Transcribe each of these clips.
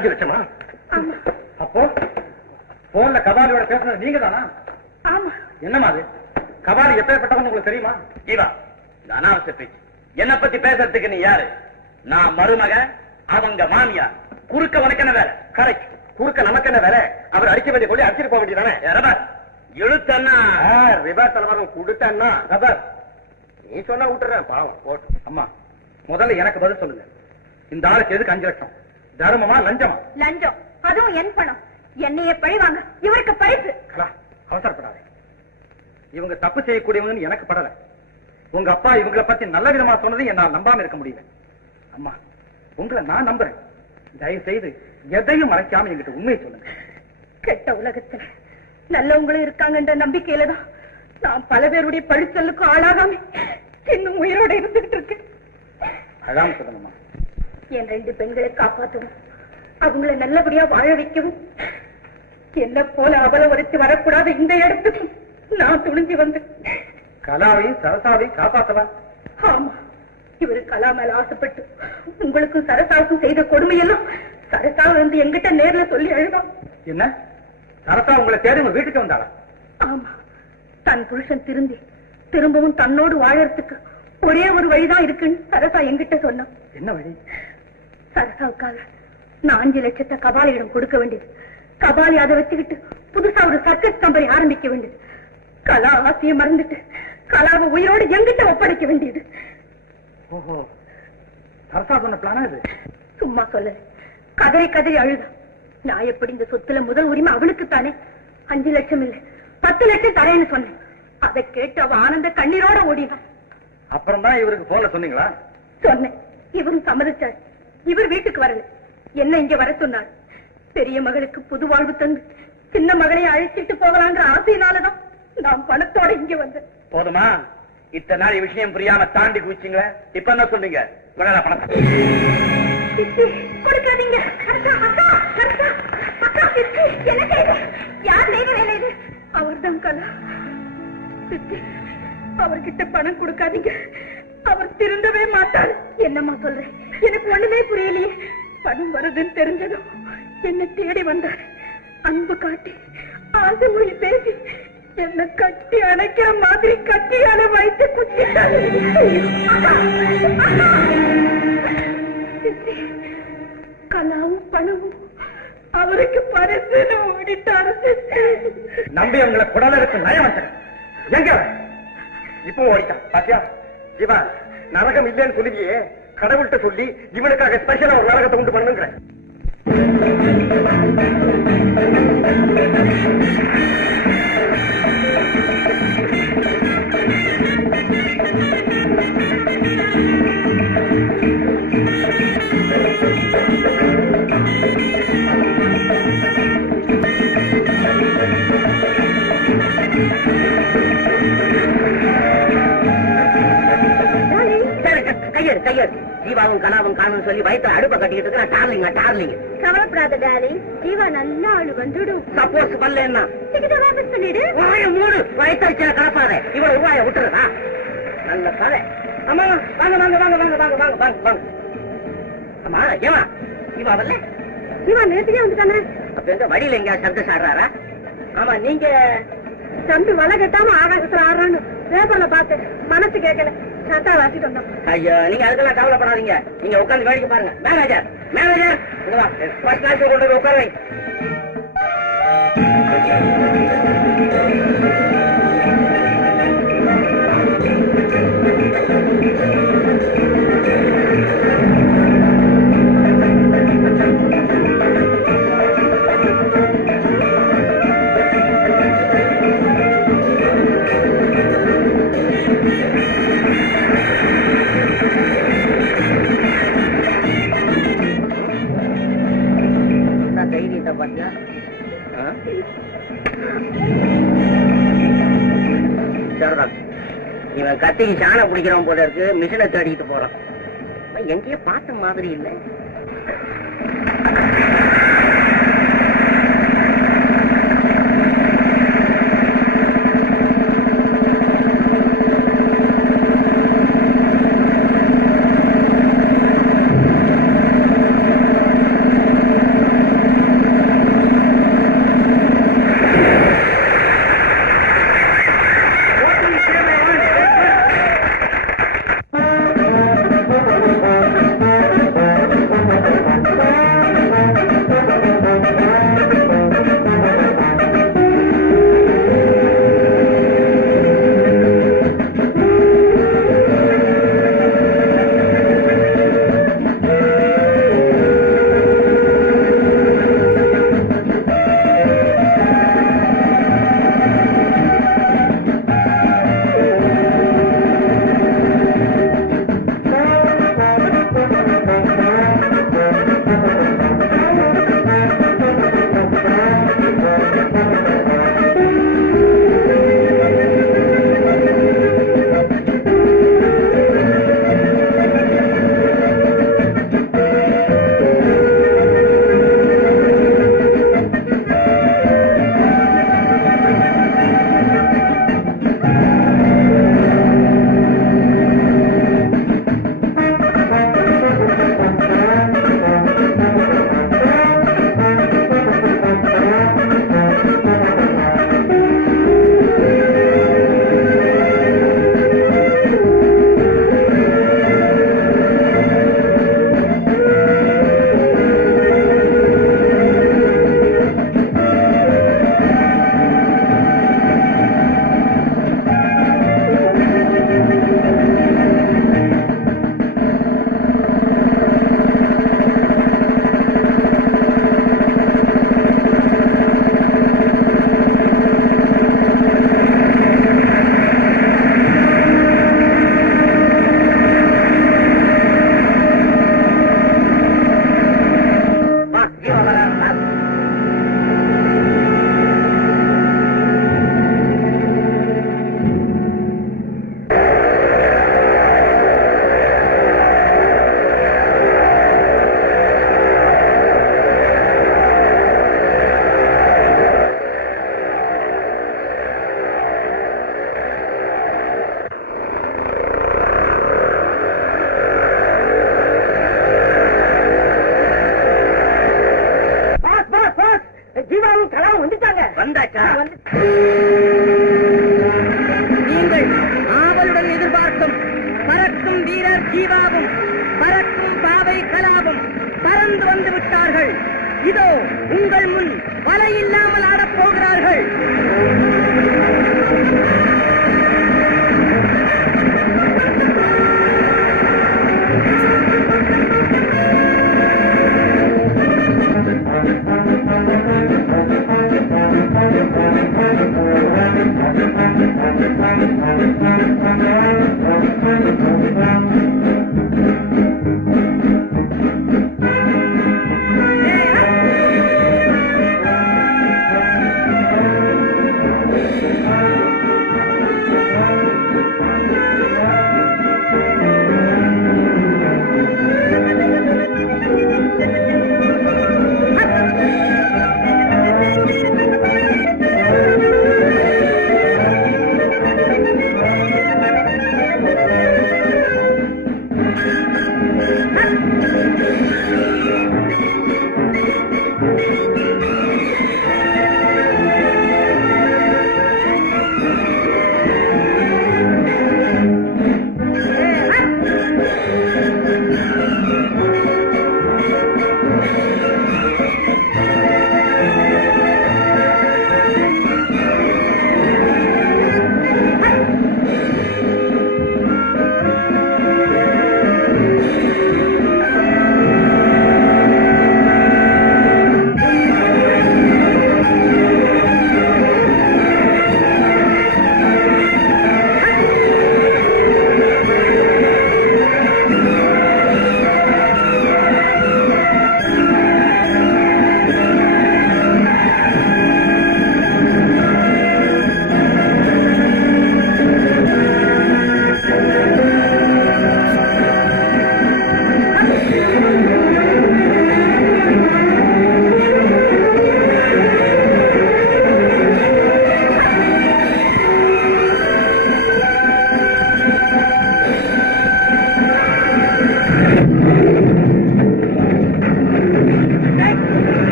5 லட்சமா? அப்போ போன்ல கபாலியோட பேசுறது நீங்க தானா? என்னமா அது? கபாலி எப்பேற்பட்டவன் உங்களுக்கு தெரியுமா? ஜீவா, இந்த அனாவசிய பேச்சு. என்ன பத்தி பேசுறதுக்கு நீ யாரு? நான் மருமக, அவங்க மாமியார். குறுக்க உனக்கு என்ன வேலை? கரெக்ட். குறுக்க நமக்கு என்ன வேலை? அவர் அடிக்க வேண்டிய கொள்ளி அடிச்சிட்டு போக வேண்டியதானே? ரபர் இழுத்தன்னா ரிவர்ஸ் தலைவரம் கொடுத்தா ரபர் நீ சொன்னா விட்டுறேன். பாவம் போட்டு. அம்மா முதல்ல எனக்கு பதில் சொல்லுங்க. இந்த ஆளுக்கு எதுக்கு 5 லட்சம்? தர்மமா லஞ்சமா? லஞ்சம். அதுவும் என் பணம். என்னையே பழிவாங்க. இவருக்கு பரிசு. அவசரப்படாத. இவங்க தப்பு செய்யக்கூடியவங்கன்னு எனக்கு படல. உங்க அப்பா இவங்களை பத்தி நல்ல விதமா சொன்னது என்னால் நம்பாம இருக்க முடியல. அம்மா உங்களை நான் நம்புறேன். தயவு செய்து எதையும் மறைக்காம என்கிட்ட உண்மையை சொல்லுங்க. கெட்ட உலகத்துல நல்லவங்களும் இருக்காங்கன்ற நம்பிக்கையில தான் நான் பல பேருடைய பழிச்சொல்லுக்கும் ஆளாகாம இன்னும் உயிரோட இருந்துகிட்டு இருக்கேன். அதான் சொல்லணுமா? என் 2 பெண்களை காப்பாற்றவும், அவங்களை நல்லபடியா வாழ வைக்கவும், என்ன போல அவல உரைத்து வரக்கூடாது இந்த இடத்துக்கு நான் துணிஞ்சு வந்து கலாவையும் சரசாவையும் காப்பாற்றலாம். ஆமா, இவரு கலா மேல ஆசைப்பட்டு உங்களுக்கும் சரசாவுக்கும் செய்த கொடுமையெல்லாம் சரசாவை வந்து எங்கிட்ட நேர்ல சொல்லி அழுதான். என்ன சரசா உங்களை தேடி உங்க வீட்டுக்கு வந்தாளா? ஆமா, தன் புருஷன் திரும்பவும் தன்னோடு வாழறதுக்கு ஒரே ஒரு வழிதான் இருக்குன்னு சரசா என்கிட்ட சொன்னான். என்ன வழி? சரசாவுக்காக நான் 5 லட்சத்தை கபாலியிடம் கொடுக்க வேண்டியது. கபாலி அதை வச்சுக்கிட்டு புதுசா ஒரு சர்க்கஸ் கம்பெனி ஆரம்பிக்க வேண்டியது. கலா ஆசையை மறந்துட்டு கலாவை உயிரோடு எங்கிட்ட ஒப்படைக்க வேண்டியது. ஓஹோ, சரசா சொன்ன பிளானா இது? சும்மா சொல்லல, கதறி கதறி அழுதா. நான் எப்படி இந்த சொத்துல முதல் உரிமை அவளுக்கு தானே. 5 லட்சம் இல்ல 10 லட்சம் தரேன்னு சொன்னேன். அதை கேட்டு அவ ஆனந்த கண்ணீரோட ஓடினான். அப்புறம் தான் இவருக்கு போன்ல சொன்னீங்களா? சொன்னேன். இவரும் சம்மதிச்சார். இவர் வீட்டுக்கு வரல, என்ன இங்க வர சொன்னார். பெரிய மகளுக்கு புது வாழ்வு தந்து சின்ன மகளை அழைச்சிட்டு போகலாங்கிற ஆசையினாலதான் நான் பணத்தோட இங்க வந்தேன். போதுமா? இத்தனை நாள் விஷயம் புரியாம தாண்டி குதிச்சிங்களே, இப்ப என்ன சொல்றீங்க? பணம் கொடுக்காதீங்க. என்ன செய்து? யார் செய்த வேலை இது? அவர்தான் கலா. அவர்கிட்ட பணம் கொடுக்காதீங்க, அவர் திருந்தவே மாட்டார். என்னம்மா சொல்றேன்? எனக்கு ஒண்ணுமே புரியலையே. பணம் வருதுன்னு தெரிஞ்சதும் என்ன தேடி வந்தார். அன்பு காட்டி ஆசை மொழி பேசி என்ன கட்டி அணைக்கிற மாதிரி கட்டியால வைத்து குத்திட்டார். கலாவும் பணமும் அவருக்கு பரிசு ஓடிட்டாரு. நம்பி அவங்களை குடல இருக்கு நயம் வச்சேன். எங்க இப்போ ஓடிட்டான் பாத்தியா? இவா நரகம் இல்லைன்னு சொல்லுவியே, கடவுள்கிட்ட சொல்லி இவனுக்காக ஸ்பெஷலா ஒரு நரகத்தை உண்டு பண்ணுங்கிறேன். கையெடு ஜீவாவும் கலாவும் காணும் சொல்லி வயிற்று அடுப்ப கட்டிக்கிட்டு இருக்கா. டார்லிங்க கவலைப்படாத டாலி, ஜீவா நல்ல ஆளு வந்துடும். சப்போஸ் வரலன்னா வாபஸ் பண்ணிடு. மூடு வயிற்று கலப்பாத. இவ்வளவு ரூபாய விட்டுறதா? நல்ல கதை. அம்மா வாங்க வாங்க வாங்க வாங்க வாங்க வாங்க வாங்க வாங்க. அம்மா ஏமா ஜீவா வரல? ஜீவா நேற்றுக்கே வந்துட்டானே. அப்ப எங்க வழியில எங்க சர்க்கஸ் ஆடுறாரா? ஆமா, நீங்க தம்பி வலை கட்டாம ஆகாசத்துல ஆடுறான்னு பேப்பர்ல பார்த்தேன். மனசு கேட்கல, சட்டா வாசிட்டு வந்தோம். ஐயோ, நீங்க அதுக்கெல்லாம் கவலைப்படாதீங்க. நீங்க உட்காந்து வேடிக்கை பாருங்க. மேனேஜர் இங்க வா, ஃபர்ஸ்ட் கிளாஸ் கொண்டு போய் உட்கார வை. இவன் கத்திக்கு சாணம் பிடிக்கிறவன் போல இருக்கு. மிஷினை தேடிட்டு போறான். எங்கேயோ பார்த்த மாதிரி இல்லை. ஜீவாவும் பறக்கும் பாவை கலாவும் பறந்து வந்து விட்டார்கள். இதோ உங்கள் முன் வலை இல்லாமல் ஆடப் போகிறார்கள்.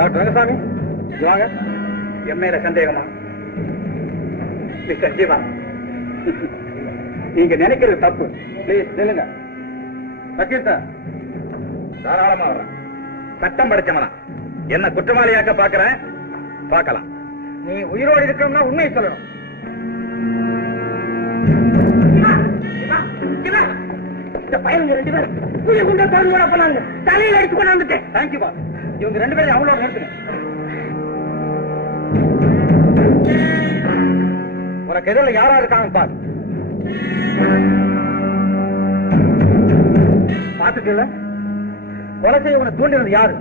டாக்டர் ரங்கசாமி வாங்க. என் மேல சந்தேகமா? மிஸ்டர் ஜீவா, நீங்க நினைக்கிறது தப்பு. பிளீஸ் நில்லுங்க. வக்கீல் சார், தாராளமா வர்றேன். சட்டம் படிச்சவனா என்ன குற்றவாளியாக்க பாக்குறேன், பார்க்கலாம். நீ உயிரோடு இருக்கணும்னா உண்மையை சொல்லணும். இந்த பையனுங்க 2 பேரும் புதிய குண்டா தோல்வியோட போனாங்க. தலையில அடிச்சு கொண்டாந்துட்டேன். Thank you boss. இவங்க 2 பேரும் அவங்களோட நிறுத்துங்க. உனக்கு எதிரில் யாரா இருக்காங்க பாரு. பாத்துக்கல, கொலை செய்ய உன தூண்டினது யாரு?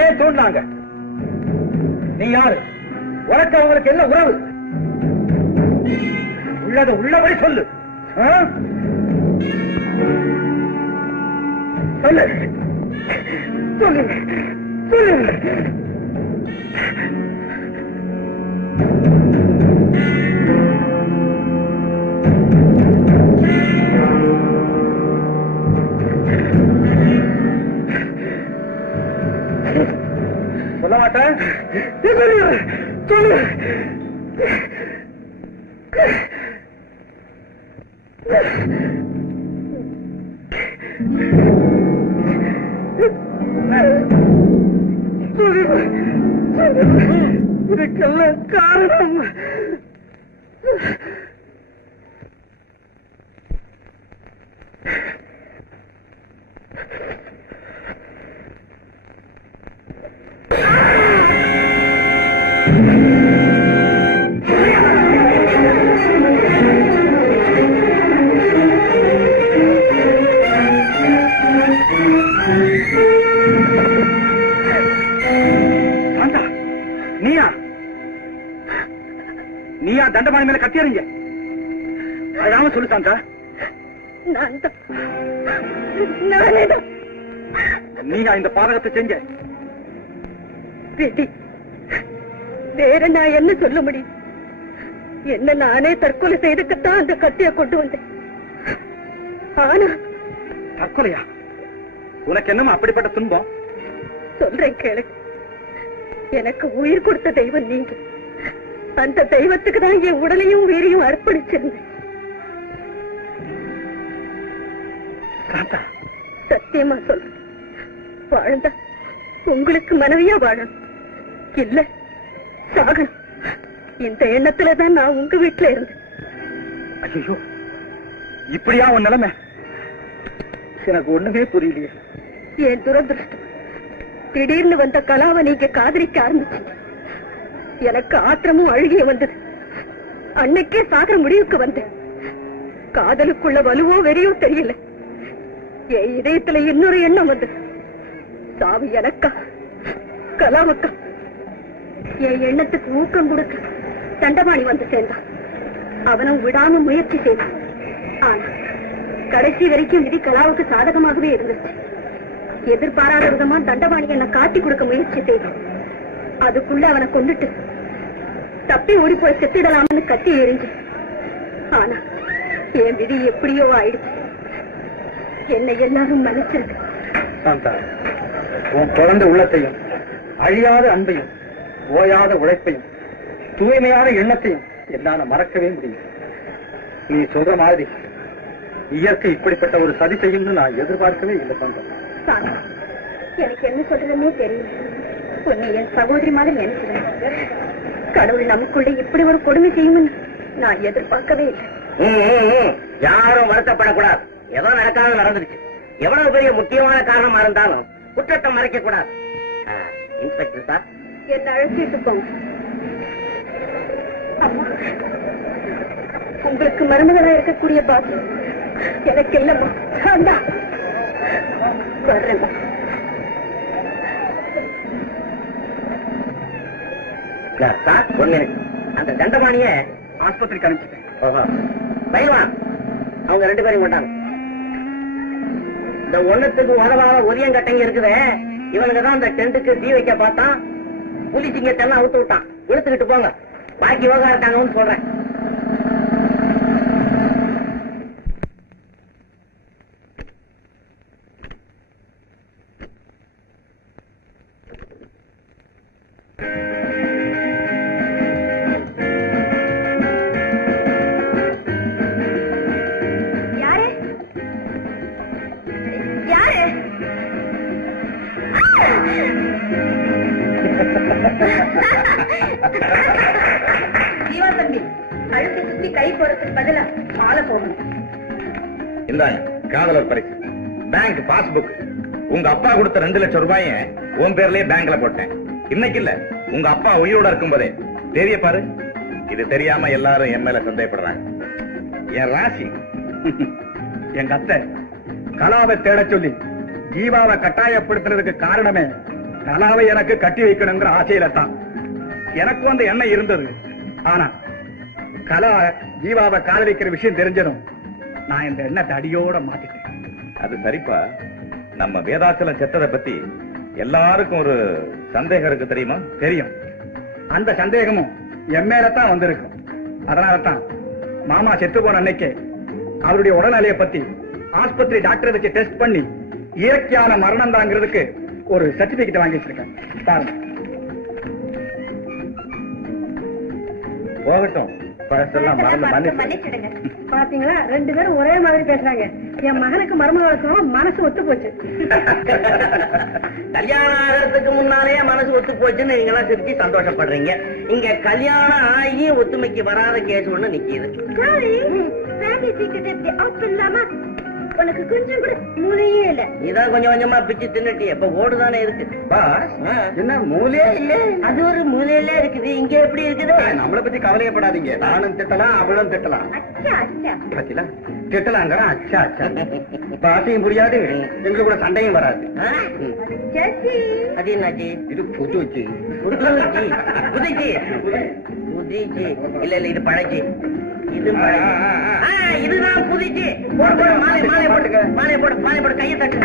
ஏன் தூண்டினாங்க? நீ யாரு? உனக்கு அவங்களுக்கு என்ன உறவு? உள்ளத உள்ளபடி சொல்லு. சொல்லு சொல்லு சொல்லு. சொல்ல மாட்டேன். சொல்லு. இதுக்கெல்லாம் காரணம் நீயா தண்டபாணி மேல கட்டியறிஞ்ச? அதாம சொல்லு சாந்தா. நீயா இந்த பாதகத்தை செஞ்ச? வேற நான் என்ன சொல்ல முடியும்? என்ன நானே தற்கொலை செய்துக்கத்தான் அந்த கத்திய கொண்டு வந்தேன். ஆனா தற்கொலையா? உனக்கு என்னமா அப்படிப்பட்ட துன்பம்? சொல்றேன் கேளு. எனக்கு உயிர் கொடுத்த தெய்வம் நீங்க. அந்த தெய்வத்துக்கு தான் என் உடலையும் உயிரையும் அர்ப்பணிச்சிருந்தேன். சத்தியமா சொல்ற, வாழ்ந்தா உங்களுக்கு மனைவியா வாழணும், இல்ல சாகணும். இந்த எண்ணத்துலதான் நான் உங்க வீட்டுல இருந்தேன். ஐயோ, இப்படியா உன் நிலைமை? எனக்கு ஒண்ணுமே புரியலையே. என் துரதிருஷ்டம், திடீர்னு வந்த கலாவை நீங்க காதலிக்க ஆரம்பிச்சீங்க. எனக்கு ஆத்திரமும் அழுகிய வந்தது. அன்னைக்கே சாகர முடிவுக்கு வந்தேன். காதலுக்குள்ள வலுவோ வெறியோ தெரியல. என் இதயத்துல இன்னொரு எண்ணம் வந்தது. சாவி எனக்கா கலாவுக்கா? என் எண்ணத்துக்கு ஊக்கம் கொடுக்க தண்டபாணி வந்து சேர்ந்தான். அவனும் விடாம முயற்சி செய்தான். ஆனா கடைசி வரைக்கும் விதி கலாவுக்கு சாதகமாகவே இருந்துச்சு. எதிர்பாராத விதமா தண்டபாணி என்ன காட்டி கொடுக்க முயற்சி செய்தான். அதுக்குள்ள அவனை கொண்டுட்டு தப்பி ஓடி போய் செத்திடலாம்னு கத்தி எறிஞ்சு. ஆனா என் விதி எப்படியோ ஆயிடுச்சு. என்னை எல்லாரும் மன்னிச்சிருக்கு. சாந்தா, உன் குழந்தை உள்ளத்தையும், அழியாத அன்பையும், ஓயாத உழைப்பையும், தூய்மையான எண்ணத்தையும் என்னால மறக்கவே முடியும். நீ சொல்ற மாதிரி இயற்கை இப்படிப்பட்ட ஒரு சதி செய்யும்னு நான் எதிர்பார்க்கவே இல்லை. சாந்தா, எனக்கு என்ன சொல்றதுன்னே தெரியல. உன்னை என் சகோதரி மாதிரி நினைக்கிறேன். கடவுள் நமக்குள்ள இப்படி ஒரு கொடுமை செய்யும் நான் எதிர்பார்க்கவே இல்லை. யாரும் வருத்தப்படக்கூடாது. ஏதோ நடக்காத நடந்துருச்சு. எவ்வளவு பெரிய முக்கியமான காரணமா இருந்தாலும் குற்றத்தை மறைக்க கூடாது. இன்ஸ்பெக்டர் சார், என்ன அழைச்சிட்டு போங்க. அம்மா, உங்களுக்கு மருமகளா இருக்கக்கூடிய பாக்கியம் எனக்கு இல்லம்மா. வர்றேன். சார், ஒண்ணு அந்த தண்டபாணிய ஆஸ்பத்திரிக்கு அனுப்பிச்சிட்டேன். பயில்வான், அவங்க 2 பேரையும் கொண்டாங்க. இந்த ஒண்ணுத்துக்கு உதவாத ஒரியங்கட்டங்க இருக்குதே, இவனுக்குதான் இந்த டென்ட்டுக்கு தீ வைக்க பார்த்தான். புலி சிங்கத்தெல்லாம் அவுத்து விட்டான். இழுத்துக்கிட்டு போங்க, பாக்கி யோகா இருக்காங்கன்னு சொல்றேன். கை போறதுக்கு பதிலா மாலை போகணும். இந்தாங்க காதலர் பரிசு, பேங்க் பாஸ்புக். உங்க அப்பா கொடுத்த 2 லட்சம் ரூபாய உன் பேர்லயே பேங்க்ல போட்டேன். இன்னைக்கு இல்ல, உங்க அப்பா உயிரோட இருக்கும் போதே. தெரிய பாரு. இது தெரியாம எல்லாரும் என் மேல சந்தேகப்படுறாங்க. என் ராசி. எங்க அத்தை கலாவை தேட சொல்லி ஜீவாவை கட்டாயப்படுத்துறதுக்கு காரணமே கலாவை எனக்கு கட்டி வைக்கணுங்கிற ஆசையில தான். எனக்கு அந்த எண்ணம் இருந்தது. ஆனா கலா ஜீவாவை காதலிக்கிற விஷயம் தெரிஞ்சதும் நான் இந்த எண்ணத்தை அடியோட மாத்திட்டேன். அது சரிப்பா. நம்ம வேதாச்சலம் செத்ததை பத்தி எல்லாருக்கும் ஒரு சந்தேகம் இருக்கு, தெரியுமா? தெரியும். அந்த சந்தேகமும் என் மேலத்தான் வந்திருக்கும். அதனாலதான் மாமா செத்து போன அன்னைக்கு அவருடைய உடல்நிலையை பத்தி ஆஸ்பத்திரி டாக்டரை வச்சு டெஸ்ட் பண்ணி இயற்கையான மரணம் தாங்கிறதுக்கு ஒரு சர்டிபிகேட் வாங்கி வச்சிருக்கேன். பாருங்க. போகட்டும், பழசெல்லாம் மன்னிச்சிடுங்க. பாத்தீங்களா, 2 பேரும் ஒரே மாதிரி பேசுறாங்க. என் மகனுக்கு மருமகளுக்கும் மனசு ஒத்து போச்சு. கல்யாணம் ஆகிறதுக்கு முன்னாலே மனசு ஒத்து போச்சுன்னு நீங்க எல்லாம் சிரிச்சு சந்தோஷப்படுறீங்க. இங்க கல்யாணம் ஆகி ஒத்துமைக்கு வராத கேஸ் ஒண்ணு நிக்கிது. உனக்கு கொஞ்சம் கூட மூளையே இல்ல. இதான் கொஞ்சம் கொஞ்சமா பிச்சு தின்னுட்டு இப்ப ஓடுதானே இருக்கு. என்ன மூலையே இல்ல? அது ஒரு மூலையில இருக்குது, இங்க எப்படி இருக்குது? நம்மளை பத்தி கவலையப்படாதீங்க. நானும் திட்டலாம், அவளும் திட்டலாம். திட்டலாங்கிற அச்சா அச்சா. பாத்தையும் புரியாது, எங்க கூட சண்டையும் வராது. அது என்னாச்சு? இது புதுச்சி. புதுச்சி புதுச்சி புதுச்சி இல்ல இல்ல, இது பழச்சி. இதுதான் புதுச்சி. மாலை போட்டு கையை தட்டு.